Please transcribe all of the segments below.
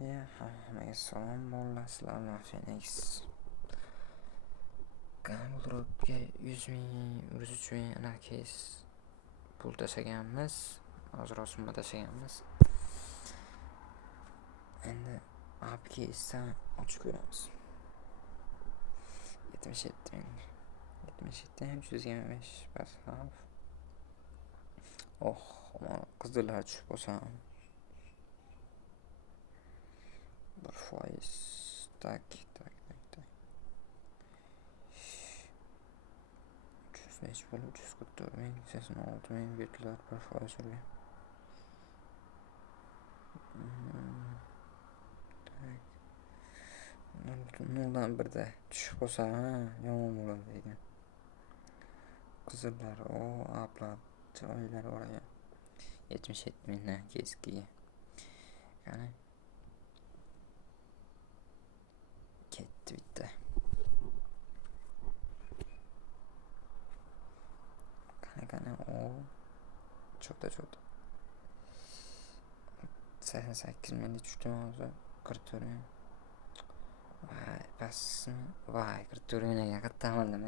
Ya, hammaga salom bolalar, sizlarni Phoenix. Gamblropga 100 ming, 103 ming anaqis pul tashlaganmiz. Ozroq summa tashlaganmiz. Endi apkesdan ochib ko'ramiz. 77 ming. 77 ham 325 bas xavf. Oh, qizillar tushib qolsam. 1%. Tak. 305 pul, 344 ming, 86 ming betlar 1% urgan. Noldan birda tushib qolsa, yomon bo'ladi ekan. Qizillar, aplar, chiroylar bor ekan. 77 mingdan keskiga. Qani ketdi bitta. Qani, cho'ta. 88 ming tushdi hozir. 44 ming. Vay, pasmi? Vay, 44 mingga qayerdan oldim?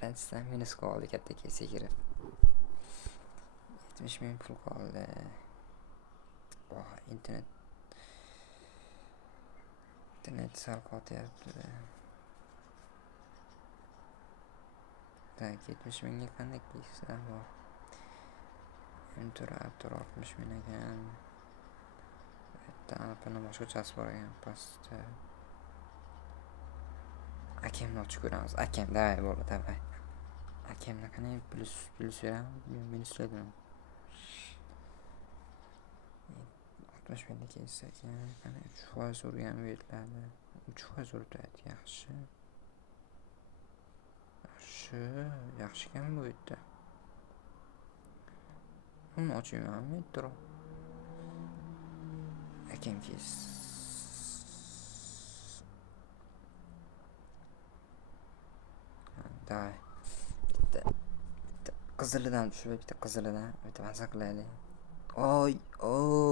Birinchisidan minus qoldi katta kesa kirib. 70 ming pul qoldi. Voy, internet sal qotyapti. Tak, 70 mingga qanday kesa bor? Tur 60 ming ekan. Apani boshqachasi bor ekan pastda. Akemni ochib ko'ramiz. Akem, davay. Akemni qanday plus beramiz? Minuslaydi. 60 mingga kelsa ekan, qanday 3% urgan betlarni. 3% urdi, yaxshi ekan bu yerda. Uni ochmayman turib. Akem kes. Davay. Bitta qizilidan tushib, bitta maza qilaylik.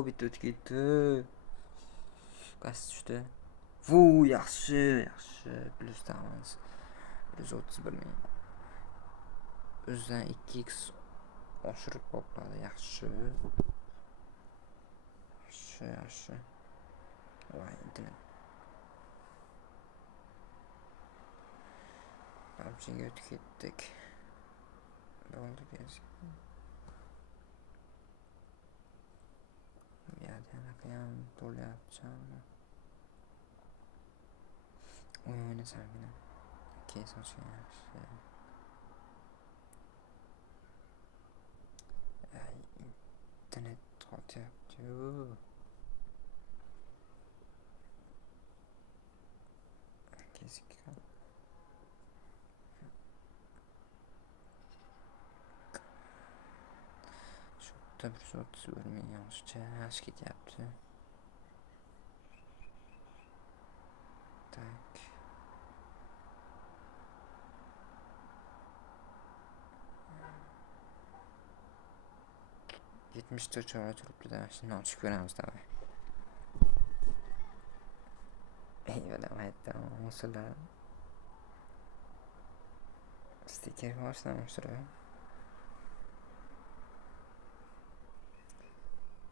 Bitta o'tib ketdi. Qas tushdi. Yaxshi. Plus tamamiz. 131 ming. O'zidan 2x oshirib qo'yadi. Yaxshi. Voy, internet. PUBG'ga o'tib ketdik. Bo'ldi biz. Yana to'layapti. O'ynasam yana. Kes ochgan yaxshi. Internet qotyapti. Kesik. Shunda 131 ming yaxshi ketyapti. Tak. Yetmişte çora turibdi-da. Shuni ochib ko'ramiz davay. Eyvallah, aytdim. O'shalar stiker borsam o'shirib.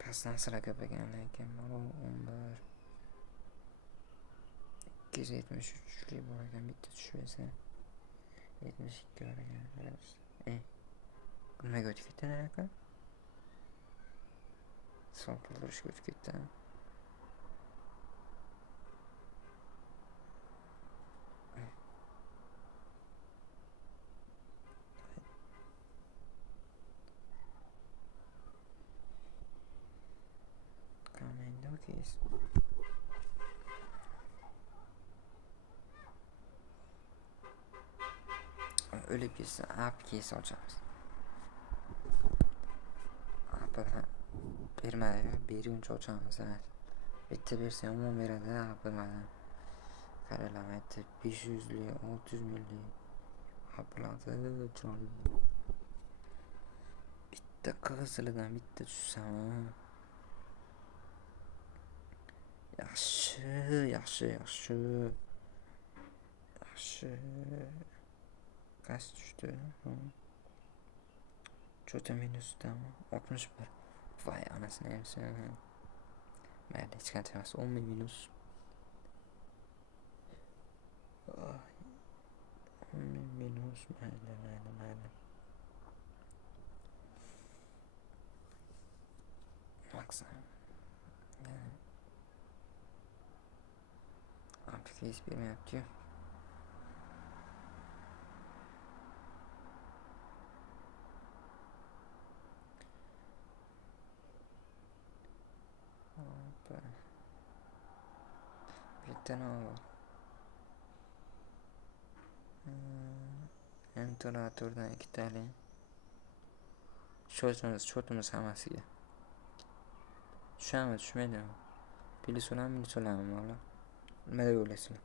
Pastdan sira ko'paygan lekin 11 273 bor ekan, bitta tushib esa 72 bor ekan. Nimaga o'tib ketdi aka? Sol qildirishga o'tib ketdi. Komenda o'keyiz. O'lib ketsa, apkes ochamiz. Apni bermadi, berguncha ochamiz. Bitta bersa yomon beradi, apmadan. Qaralamay 500 li, 600 milli aplarni chiroyli. bitta qizilidan bitta tushsam. Yaxshi. Qancha tushdi? Cho'ta minusdami? 61. Voy anasini yemsin. Mayli, hech qancha emas. 10 ming minus. 10 ming minus. Mayli. Baksana. Apika his bermayapti-yu. Bitta nima bor? Ventilatordan ikkitali. Shotimiz hammasiga. Tushmaydimi? Pili so'lami bola? Nima deb o'ylaysizlar?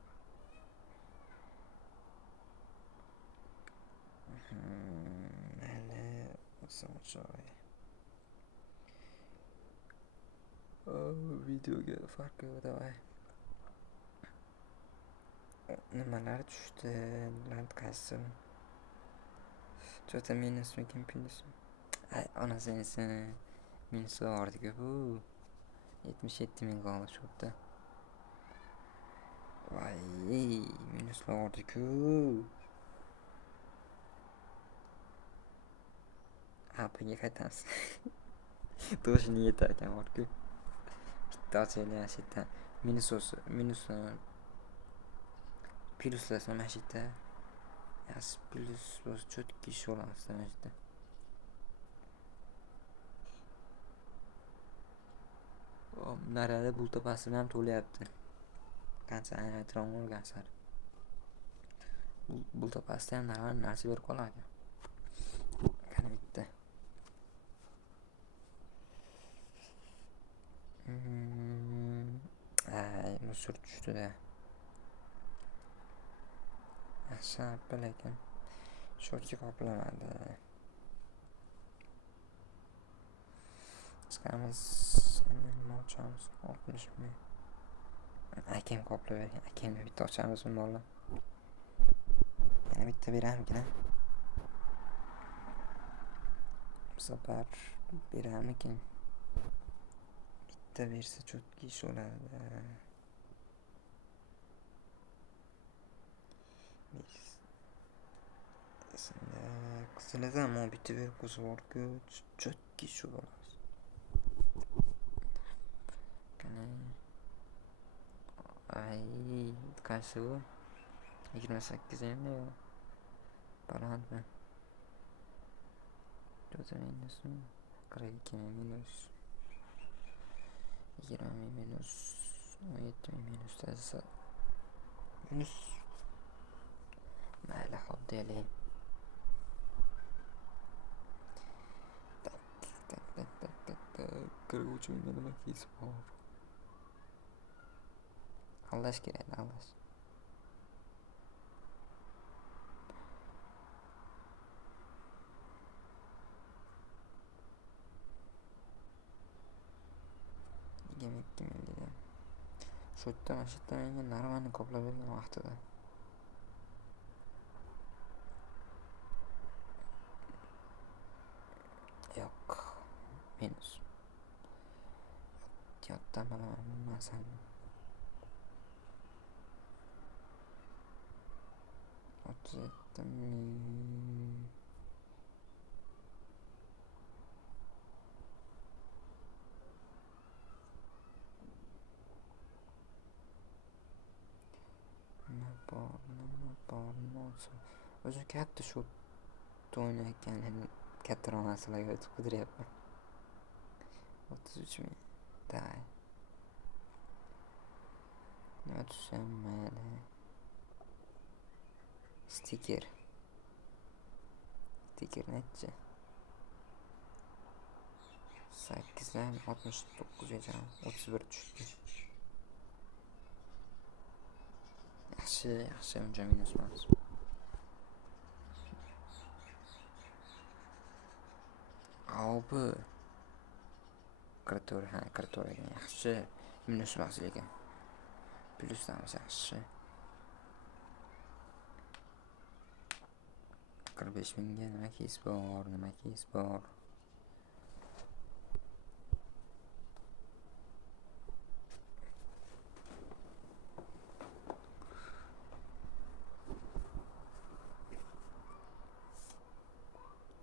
Mayli, so'ngchoy. Videoga farqi yo'q, davay. Nimalar tushdi? Qaysi? Cho'ta minusmikin, plyusmi? Ay, onasini minus bordi-ku bu. 77 ming qoldi shotda. Voy, minuslar bordi-ku. Apiga qaytamiz. To'shini yetar ekan bor-ku. Bitta ochaylik ashita. Minus plyuslasam ashita. Yaxshi plyus bo'lsa cho'tki ish bo'lmasdan ashita. Narada bulta pasini ham to'layapti. Qancha aytron bo'lgan sari. Bulta pasti ham narsa berib qoladi. Qani bitta. Ay, musor tushdi-da. Yaxshi lekin shotga qoplamadi. Chiqamiz. Nima ochamiz? 60 ming. Akam qoplab bergan. Akamga bitta ochamiz bunda. Yana bitta beramikin. Bu safar beramikin. Bitta bersa cho'tki ish bo'ladi. Qizilida ham bitta berib qo'ysa bor-ku, cho'tki ish bo'ladi. Ay, qaysi bu? 28 endi. Balandmi? 4 minusmi? 42 minus. 20 minus. 17 minus desa. Minus. Mayli, xo'p deylik. Kirguvchi menga nima kiysi bor? Aldash kerak, aldash. Shotda menga narvani qoplab bergan vaqtida. Yo'q, minus. Yotdan bilmasan. 37 ming. Nima bor. O'zi katta shu o'ynayotgan kattaroq narsalarga o'tib qidiryapman. 33 ming. Day. Nima tushsam mayli. Stiker nechi? 8 dan 69 gacha 31 tushdi. Yaxshi, uncha minus emas. Abi. Kiratur, ha, kiratur ekan. Yaxshi. Minus emas lekin. Plusdan yaxshi. 45 mingga nima keys bor, nima keys bor.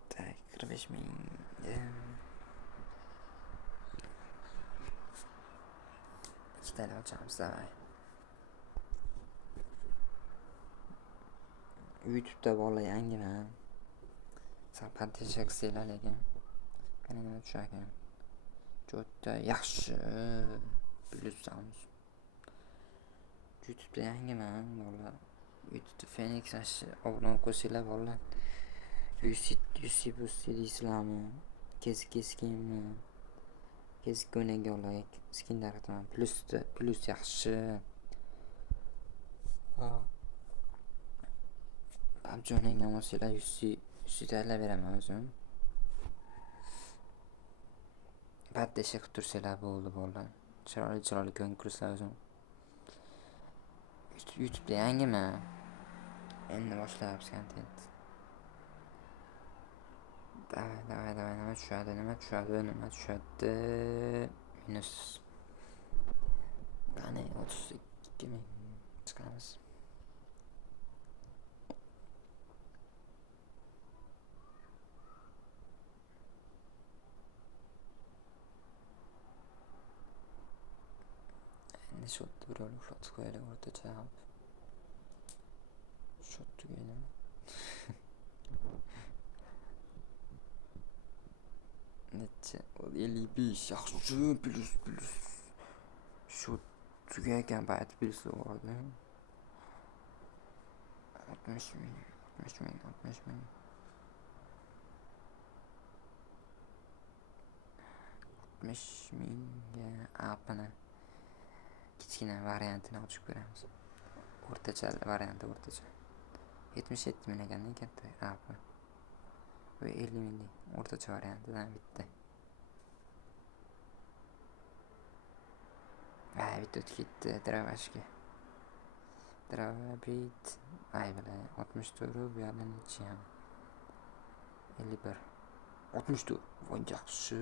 Tak, 45 ming. İki alacağımız da var. YouTube'da bola yangina. Salpat teşekkürler lekin. Qani nima tushar ekan. Jo'tda yaxshi. Plusamiz. YouTube'da yangiman bola. YouTube'da Phoenix obuna qo'shinglar bola. UC deysizlarmi? Keskinmi? Keskin o'ynagan skinlar aytaman. Plus yaxshi. PUBG o'ynagan bo'lsanglar UC tanlab beraman o'zim. Paddesha qilib tursanglar bo'ldi bola. Chiroyli konkurslar o'zim. YouTube'da yangiman. Endi boshlayapmiz kontent. Давай, nima tushadi? Minus. Qani 32 ming chiqamiz. Endi shotni biror uxlatib qo'yaylik o'rtacha. Shot tugaydi. Necha? 55 yaxshi plus. Shot tugagan payt plus bo'ldi. 60 ming. 60 mingga apni kichkina variantini ochib ko'ramiz. O'rtacha varianti o'rtacha. 77 ming ekan katta apni. Va 50 ming o'rtacha variantidan bitta. Bitta ketdi dravashga. Dravabit. Bala 64 bu yerda necha ham? 51. 64. Voy yaxshi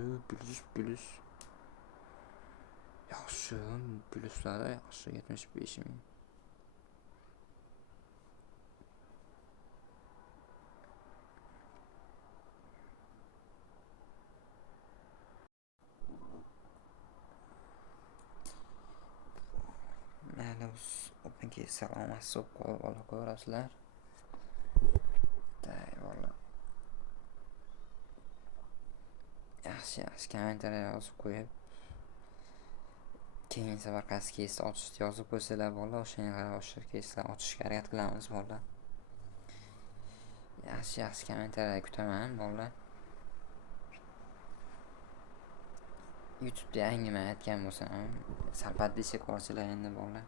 plus. Yaxshi pluslar yaxshi 75 ming. Openki salomat so'p qo'yib ko'rasizlar. Valla. Yaxshi kommentariya yozib qo'yib. Keyin safar qaysi keysni ochishni yozib qo'ysanglar bola, o'shanga o'sha keysni ochishga harakat qilamiz bola. Yaxshi kommentariya kutaman bola. YouTube'da yangiman aytgan bo'lsam, salpat desha ko'rsanglar endi bola.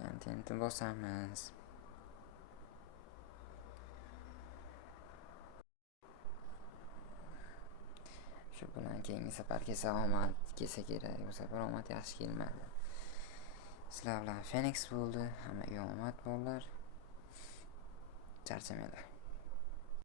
Kontentni bosamiz. Shu bilan keyingi safarga salomat kelsa kerak. Bu safar omad yaxshi kelmadi. Sizlar bilan Phoenix bo'ldi. Hammaga omad bolalar. Charchamanglar.